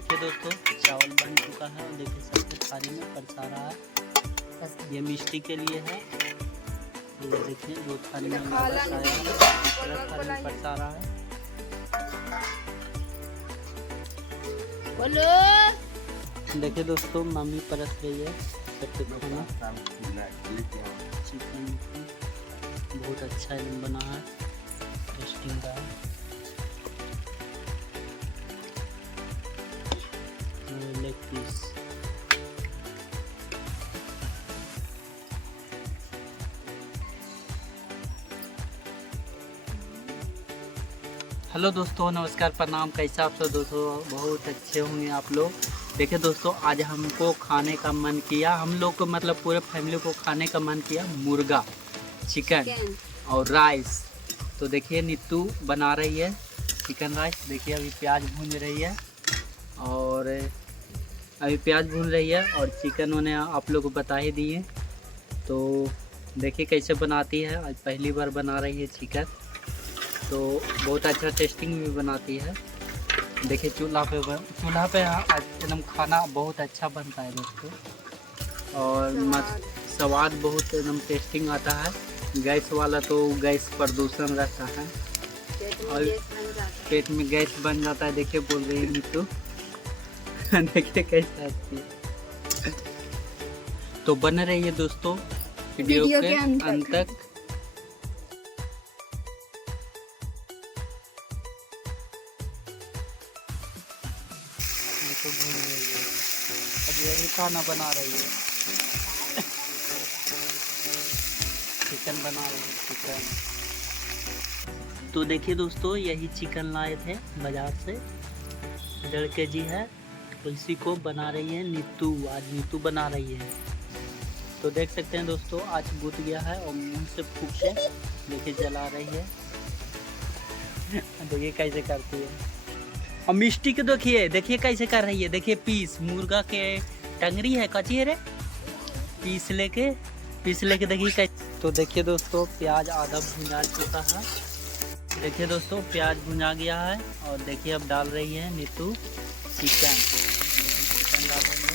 देखिए दोस्तों चावल बन चुका है और देखिए सबके थाली में परसा रहा है। ये मिष्टी के लिए है। ये देखिए दो थाली में परसाया है, दूसरा थाली में परसा रहा है। देखिए दोस्तों मम्मी परस रही है सबके खाना। चिकन बहुत अच्छा एकदम बना है, टेस्टिंग का है। लेग पीस हेलो दोस्तों, नमस्कार, प्रणाम। कैसा आप सब दोस्तों? बहुत अच्छे होंगे आप लोग। देखिए दोस्तों आज हमको खाने का मन किया, हम लोग को मतलब पूरे फैमिली को खाने का मन किया मुर्गा चिकन और राइस। तो देखिए नीतू बना रही है चिकन राइस। देखिए अभी प्याज भून रही है और चिकन उन्हें आप लोग को बता ही दिए। तो देखिए कैसे बनाती है, आज पहली बार बना रही है चिकन। तो बहुत अच्छा टेस्टिंग भी बनाती है। देखिए चूल्हा पे आज एकदम खाना बहुत अच्छा बनता है दोस्तों, और स्वाद बहुत एकदम टेस्टिंग आता है। गैस वाला तो गैस प्रदूषण रहता है और पेट में गैस बन जाता है। देखिए बोल रही है नीतू देखिए कैसे आती है। तो बने रहिए दोस्तों वीडियो के अंत तक। तो भूल गई है, अब यही खाना बना रही है चिकन बना रही है चिकन। तो देखिए दोस्तों यही चिकन लाए थे बाजार से, 1.5 kg है। तो इसी को बना रही है नीतू, आज नीतू बना रही है। तो देख सकते हैं दोस्तों आज बुझ गया है और मुंह से फूक के देखिए जला रही है देखिए कैसे करती है। और मिष्टी के देखिए कैसे कर रही है। देखिए पीस मुर्गा के टंगरी है, कच्ची है रे, पीस लेके देखिए कैसे। तो देखिए दोस्तों प्याज आधा भुना चुका है। देखिए दोस्तों प्याज भुना गया है और देखिए अब डाल रही है नीतू चिकन डाल रही है।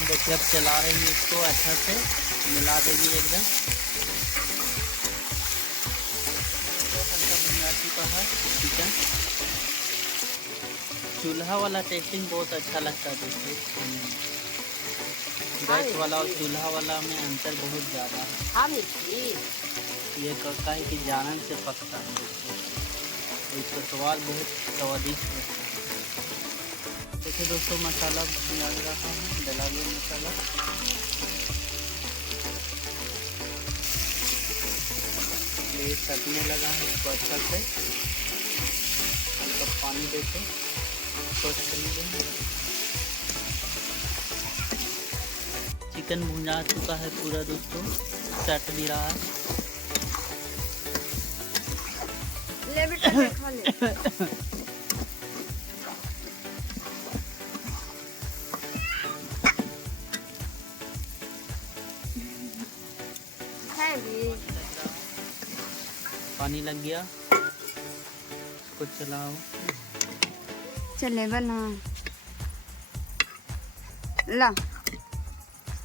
देखिए अब चला रही है इसको, अच्छा से मिला देगी एकदम। चुका है चिकन। चूल्हा वाला टेस्टिंग बहुत अच्छा लगता है दोस्तों। गैस वाला और चूल्हा वाला में अंतर बहुत ज़्यादा है। ये कहता है कि जानन से पकता है दोस्तों, इसका स्वाद बहुत स्वादिष्ट लगता है। देखिए दोस्तों मसाला डाल रहा हूँ, डला गया मसाला। ये सटने लगा है, इसको अच्छा से हल्का पानी देके चिकन भुना चुका है पूरा दोस्तों, सट भी रहा है। ले बेटा खा ले। पानी लग गया, इसको चलाओ। चले बना ला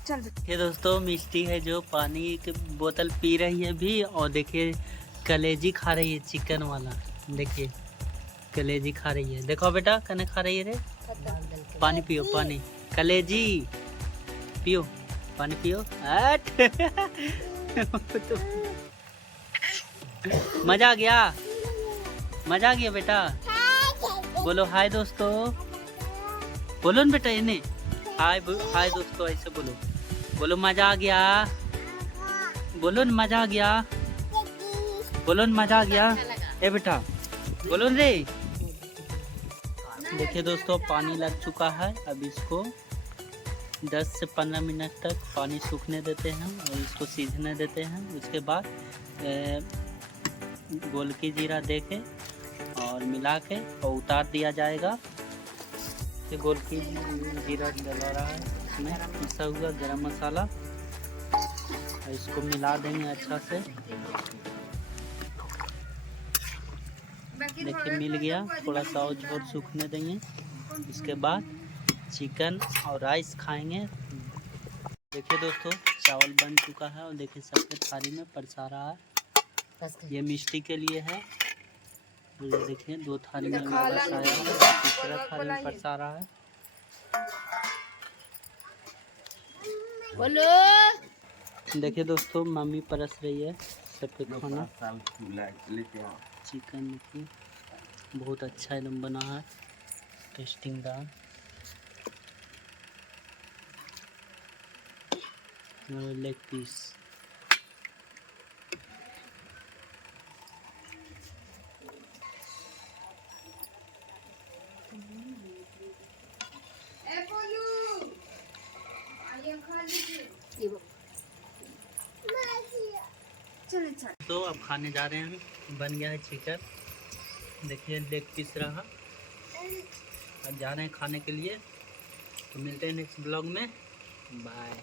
चल। ये दोस्तों मिष्टी है जो पानी की बोतल पी रही है भी, और देखिए कलेजी खा रही है चिकन वाला। देखिए कलेजी खा रही है, देखो बेटा कने खा रही है रे। पानी पियो, पानी कलेजी पियो, पानी पियो। मजा आ गया, मजा आ गया बेटा। बोलो हाय दोस्तों, बोलो न बेटा इन्हें हाय दोस्तों, ऐसे बोलो। बोलो मजा आ गया, बोलो न मजा आ गया, बोलो न मजा आ गया। ए बेटा बोलो न रे। देखिए दोस्तों पानी लग चुका है, अब इसको 10 से 15 मिनट तक पानी सूखने देते हैं और इसको सीझने देते हैं। उसके बाद गोलकी जीरा दे के और मिला के और उतार दिया जाएगा। ये गोलकी जीरा डला रहा है, इसमें पिसा हुआ गरम मसाला, और इसको मिला देंगे अच्छा से। देखिए मिल गया, थोड़ा सा और सूखने देंगे। इसके बाद चिकन और राइस खाएंगे। देखिए दोस्तों चावल बन चुका है और देखिए सबके थाली में परसा रहा है। ये मिष्टी के लिए है। ये देखिए 2 थाली में परसाया है, तीसरा थाली में परसा रहा है। देखिए दोस्तों मम्मी परस रही है सबके खाना। चिकन देखिए बहुत अच्छा एकदम बना है, टेस्टिंग दार। Leg piece. चलो चल। तो अब खाने जा रहे हैं। बन गया है चिकन, देखिए लेग पीस रहा। अब जा रहे हैं खाने के लिए। तो मिलते हैं नेक्स्ट ब्लॉग में। बाय।